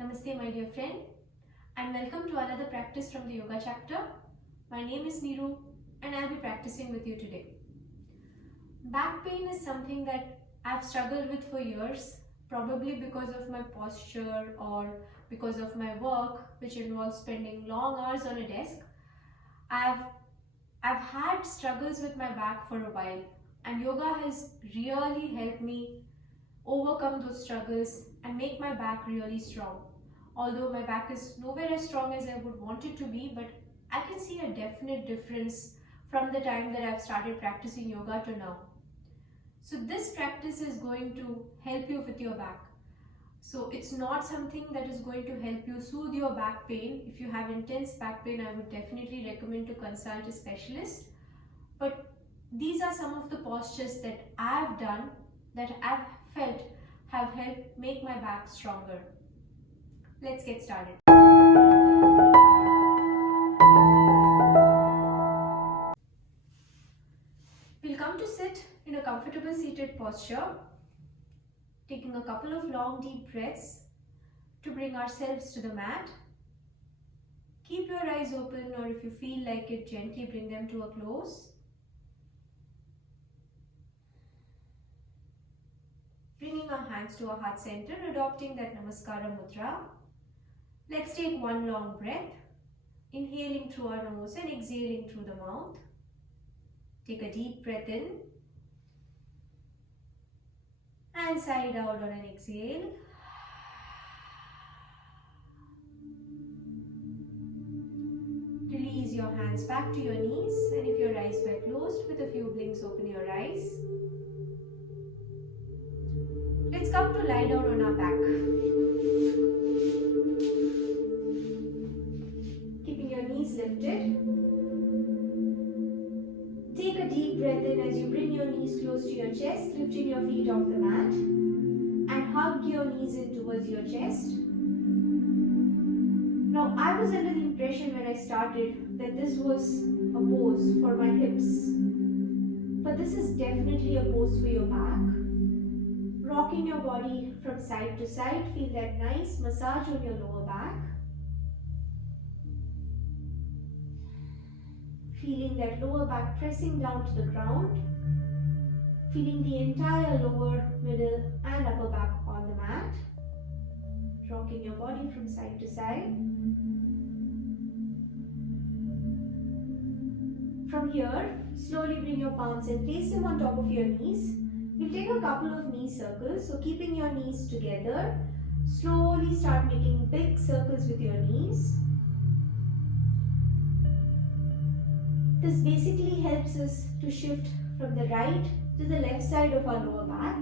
Namaste, my dear friend, and welcome to another practice from the yoga chapter. My name is Neeru, and I'll be practicing with you today. Back pain is something that I've struggled with for years, probably because of my posture or because of my work, which involves spending long hours on a desk. I've had struggles with my back for a while, and yoga has really helped me overcome those struggles and make my back really strong. Although my back is nowhere as strong as I would want it to be, but I can see a definite difference from the time that I've started practicing yoga to now. So this practice is going to help you with your back. So it's not something that is going to help you soothe your back pain. If you have intense back pain, I would definitely recommend to consult a specialist. But these are some of the postures that I've done that I've felt have helped make my back stronger. Let's get started. We'll come to sit in a comfortable seated posture, taking a couple of long deep breaths to bring ourselves to the mat. Keep your eyes open, or if you feel like it, gently bring them to a close. Bringing our hands to our heart center, adopting that Namaskara Mudra. Let's take one long breath, inhaling through our nose and exhaling through the mouth. Take a deep breath in and sigh it out on an exhale. Release your hands back to your knees, and if your eyes were closed, with a few blinks, open your eyes. Let's come to lie down on our back. Keeping your knees lifted. Take a deep breath in as you bring your knees close to your chest, lifting your feet off the mat, and hug your knees in towards your chest. Now, I was under the impression when I started that this was a pose for my hips, but this is definitely a pose for your back. Rocking your body from side to side, feel that nice massage on your lower back. Feeling that lower back pressing down to the ground. Feeling the entire lower, middle and upper back on the mat. Rocking your body from side to side. From here, slowly bring your palms and place them on top of your knees. We'll take a couple of knee circles, so keeping your knees together, slowly start making big circles with your knees. This basically helps us to shift from the right to the left side of our lower back.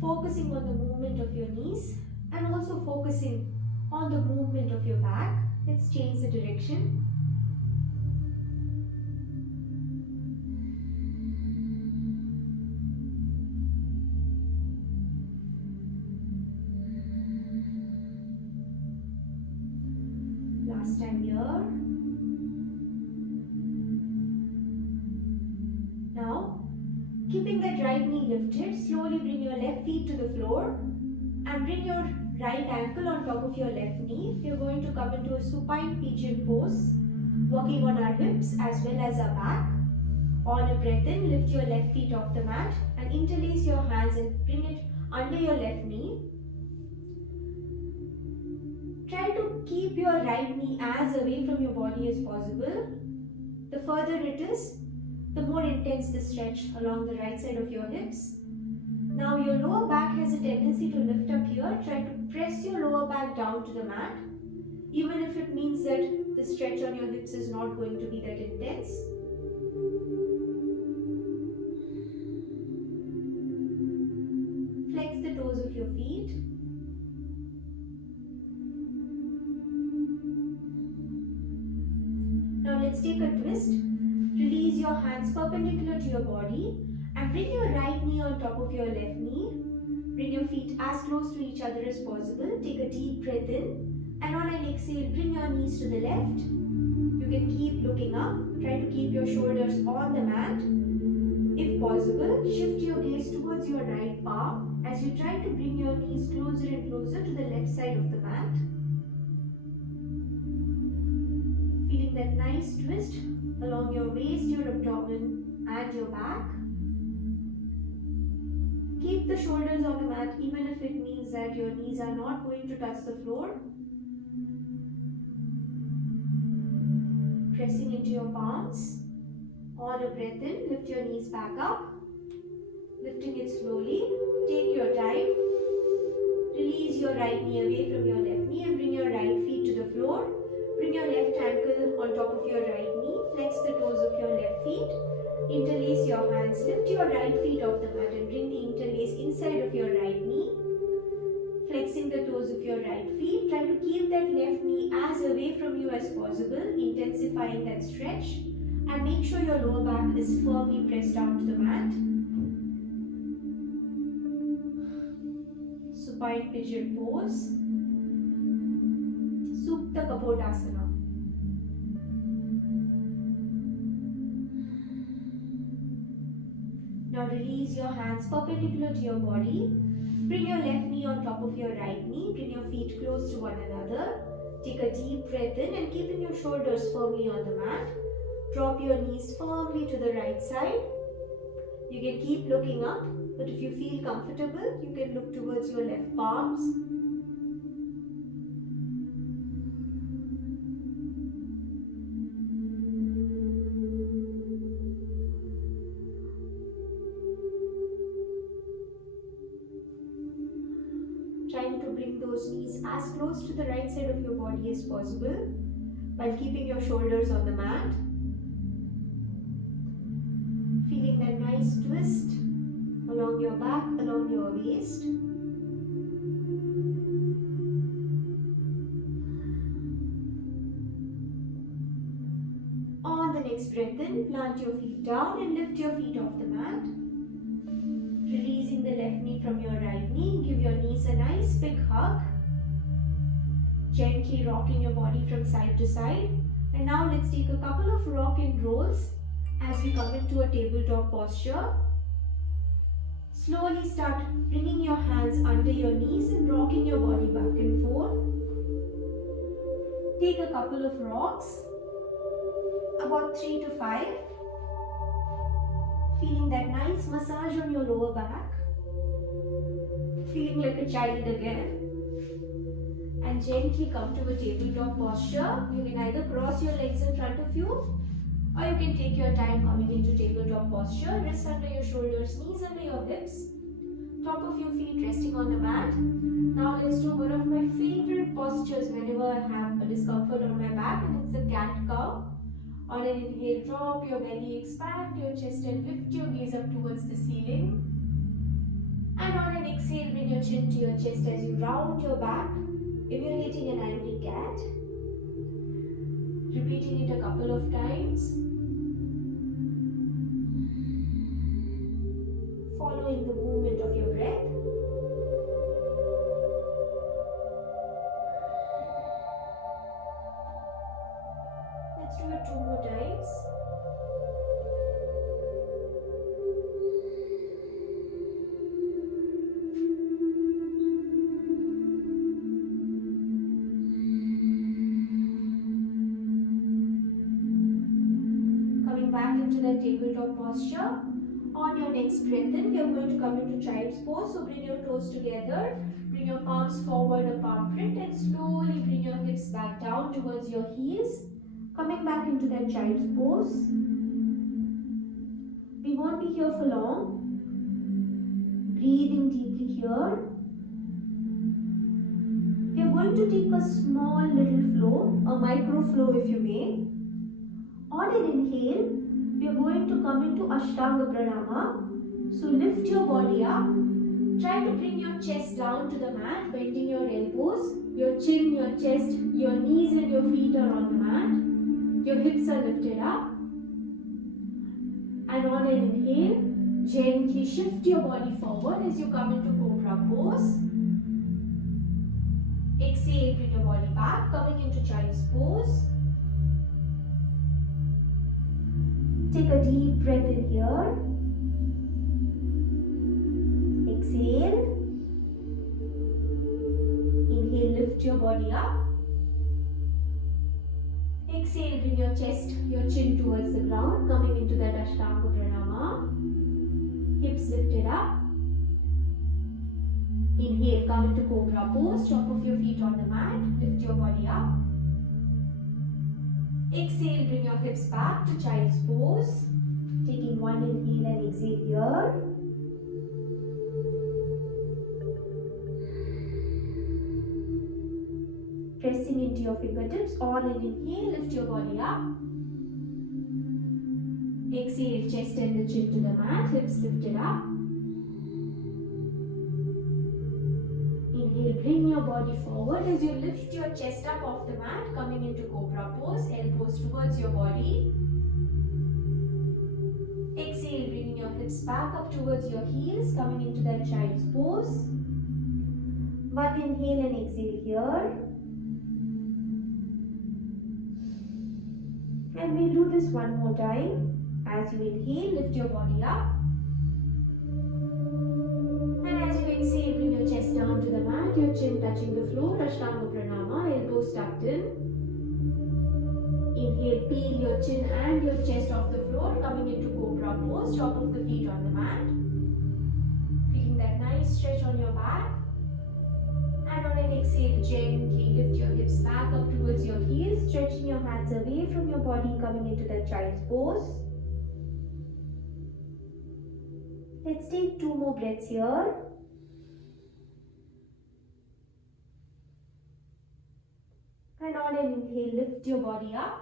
Focusing on the movement of your knees and also focusing on the movement of your back. Let's change the direction. Last time here. Now, keeping that right knee lifted, slowly bring your left feet to the floor and bring your right ankle on top of your left knee. We are going to come into a supine pigeon pose, working on our hips as well as our back. On a breath in, lift your left feet off the mat and interlace your hands and bring it under your left knee. Try to keep your right knee as away from your body as possible. The further it is, the more intense the stretch along the right side of your hips. Now your lower back has a tendency to lift up here. Try to press your lower back down to the mat, even if it means that the stretch on your hips is not going to be that intense. Flex the toes of your feet. Now let's take a twist. Release your hands perpendicular to your body and bring your right knee on top of your left knee. Bring your feet as close to each other as possible. Take a deep breath in and on an exhale, bring your knees to the left. You can keep looking up. Try to keep your shoulders on the mat. If possible, shift your gaze towards your right palm as you you try to bring your knees closer and closer to the left side of the mat. Feeling that nice twist along your waist, your abdomen and your back. Keep the shoulders on the mat even if it means that your knees are not going to touch the floor. Pressing into your palms. On a breath in, lift your knees back up. Lifting it slowly. Take your time. Release your right knee away from your left knee and bring your right feet to the floor. Bring your left ankle on top of your right knee. Flex the toes of your left feet. Interlace your hands. Lift your right feet off the mat and bring the interlace inside of your right knee. Flexing the toes of your right feet. Try to keep that left knee as away from you as possible, intensifying that stretch. And make sure your lower back is firmly pressed down to the mat. Supine pigeon pose. Supta Kapotasana. Now release your hands perpendicular to your body. Bring your left knee on top of your right knee. Bring your feet close to one another. Take a deep breath in and keeping your shoulders firmly on the mat. Drop your knees firmly to the right side. You can keep looking up, but if you feel comfortable, you can look towards your left palms. Trying to bring those knees as close to the right side of your body as possible while keeping your shoulders on the mat. Feeling that nice twist along your back, along your waist. On the next breath in, plant your feet down and lift your feet off the mat. Releasing the left knee from your right knee. Give your knees a nice big hug. Gently rocking your body from side to side. And now let's take a couple of rock and rolls as we come into a tabletop posture. Slowly start bringing your hands under your knees and rocking your body back and forth. Take a couple of rocks, about 3 to 5. Feeling that nice massage on your lower back. Feeling like a child again. And gently come to a tabletop posture. You can either cross your legs in front of you, or you can take your time coming into tabletop posture. Wrists under your shoulders, knees under your hips. Top of your feet resting on the mat. Now let's do one of my favorite postures whenever I have a discomfort on my back, and it's the cat cow. On an inhale, drop your belly, expand your chest and lift your gaze up towards the ceiling. And on an exhale, bring your chin to your chest as you round your back, emulating an angry cat. Repeating it a couple of times. Following the movement of your breath. Let's do it 2 more times. Coming back into that tabletop posture. On your next breath in, we are going to come into child's pose. So bring your toes together, bring your palms forward, a palm print, and slowly bring your hips back down towards your heels. Coming back into that child's pose. We won't be here for long. Breathing deeply here. We are going to take a small little flow, a micro flow if you may. On an inhale, we are going to come into Ashtanga Pranama. So lift your body up. Try to bring your chest down to the mat, bending your elbows. Your chin, your chest, your knees and your feet are on the mat. Your hips are lifted up. And on an inhale, gently shift your body forward as you come into Cobra pose. Exhale, bring your body back, coming into Child's pose. Take a deep breath in here. Exhale. body up. Exhale, bring your chest, your chin towards the ground, coming into that Ashtanga Pranama. Hips lifted up. Inhale, come into Cobra pose, top of your feet on the mat, lift your body up. Exhale, bring your hips back to Child's pose. Taking one inhale and exhale here. Pressing into your fingertips, on an inhale, lift your body up. Exhale, chest and the chin to the mat, hips lifted up. Inhale, bring your body forward as you lift your chest up off the mat, coming into Cobra pose, elbows towards your body. Exhale, bringing your hips back up towards your heels, coming into that Child's pose. One inhale and exhale here. And we'll do this one more time. As you inhale, lift your body up. And as you exhale, bring your chest down to the mat, your chin touching the floor, Ashtanga Pranama, elbows tucked in. Inhale, peel your chin and your chest off the floor, coming into Cobra pose, top of the feet on the mat. Feeling that nice stretch on your back. And on an exhale, gently lift your hips back up towards your heels, stretching your hands away from your body, coming into that Child's pose. Let's take 2 more breaths here. And on an inhale, lift your body up.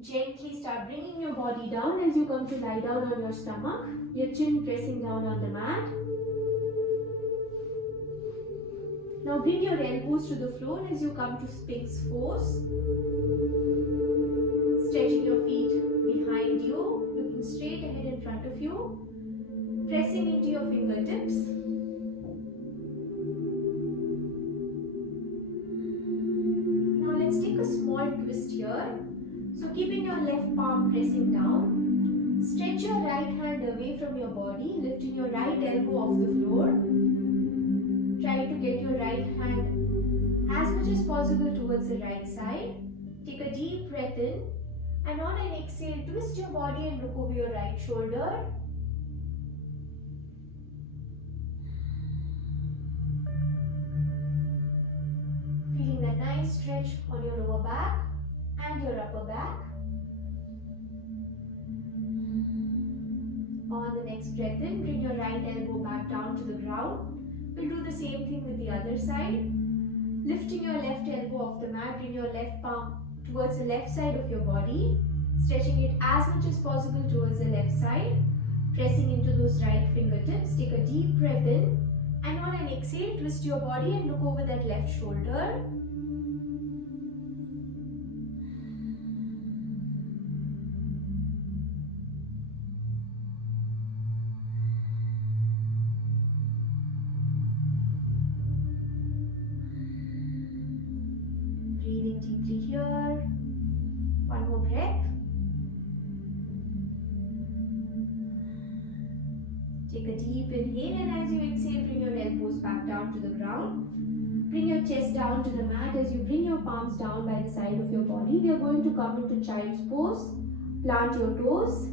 Gently start bringing your body down as you come to lie down on your stomach, your chin pressing down on the mat. Now bring your elbows to the floor as you come to Sphinx pose. Stretching your feet behind you, looking straight ahead in front of you. Pressing into your fingertips. Now let's take a small twist here. So keeping your left palm pressing down. Stretch your right hand away from your body, lifting your right elbow off the floor. Try to get your right hand as much as possible towards the right side. Take a deep breath in. And on an exhale, twist your body and look over your right shoulder. Feeling that nice stretch on your lower back and your upper back. On the next breath in, bring your right elbow back down to the ground. We'll do the same thing with the other side. Lifting your left elbow off the mat, bring your left palm towards the left side of your body. Stretching it as much as possible towards the left side. Pressing into those right fingertips. Take a deep breath in. And on an exhale, twist your body and look over that left shoulder. Breathing deeply here. One more breath. Take a deep inhale and as you exhale, bring your elbows back down to the ground. Bring your chest down to the mat as you bring your palms down by the side of your body. We are going to come into Child's pose. Plant your toes.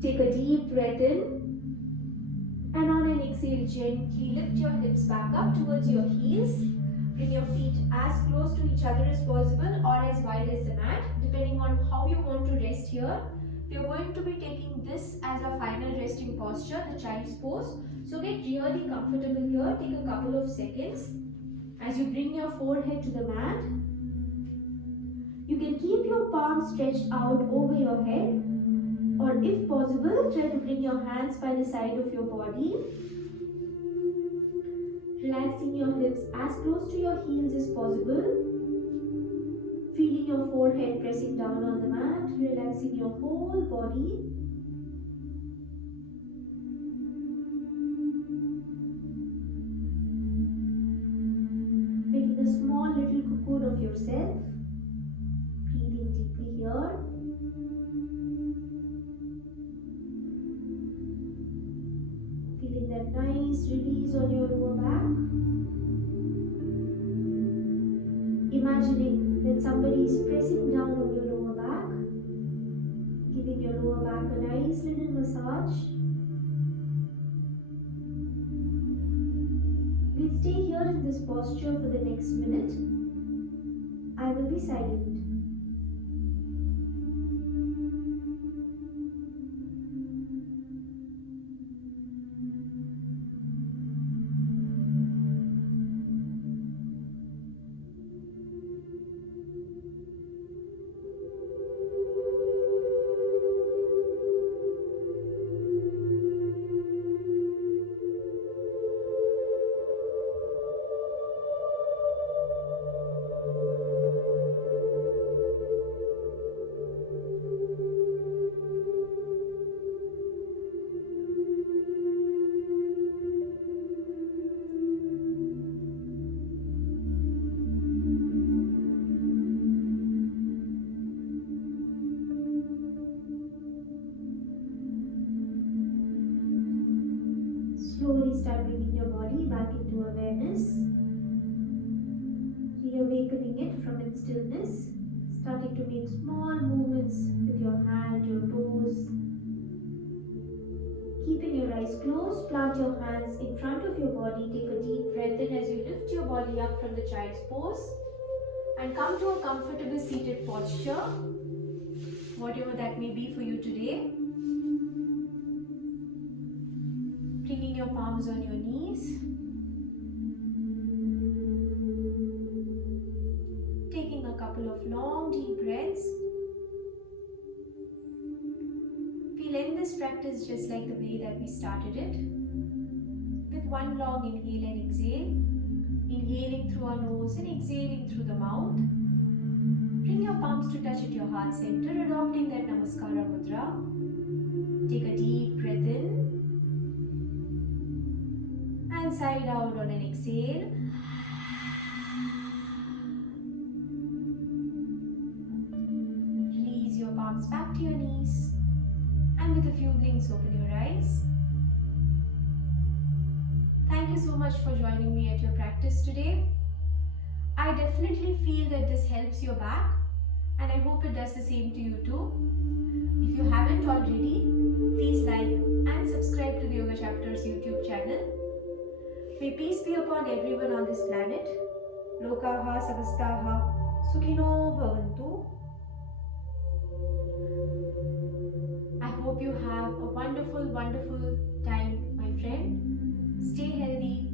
Take a deep breath in. And on an exhale, gently lift your hips back up towards your heels. Bring your feet as close to each other as possible or as wide as the mat, depending on how you want to rest here. We are going to be taking this as our final resting posture, the Child's pose. So get really comfortable here. Take a couple of seconds. As you bring your forehead to the mat, you can keep your palms stretched out over your head, or if possible, try to bring your hands by the side of your body. Relaxing your hips as close to your heels as possible. Feeling your forehead pressing down on the mat, relaxing your whole body. Making a small little cocoon of yourself. Breathing deeply here. Feeling that nice release on your lower back. imagining that somebody is pressing down on your lower back, giving your lower back a nice little massage. We'll stay here in this posture for the next minute. I will be silent. Slowly start bringing your body back into awareness, reawakening it from its stillness, starting to make small movements with your hand, your toes. Keeping your eyes closed, plant your hands in front of your body, take a deep breath in as you lift your body up from the child's pose and come to a comfortable seated posture, whatever that may be for you today. Bringing your palms on your knees. Taking a couple of long deep breaths. We'll end this practice just like the way that we started it. With one long inhale and exhale. Inhaling through our nose and exhaling through the mouth. Bring your palms to touch at your heart center, adopting that Namaskara Mudra. Take a deep breath in. And side out on an exhale. Release your palms back to your knees. And with a few blinks, open your eyes. Thank you so much for joining me at your practice today. I definitely feel that this helps your back, and I hope it does the same to you too. If you haven't already, please like and subscribe to the Yoga Chapters YouTube channel. May peace be upon everyone on this planet. Lokaha samastaha sukhino bhavantu. I hope you have a wonderful, wonderful time, my friend. Stay healthy,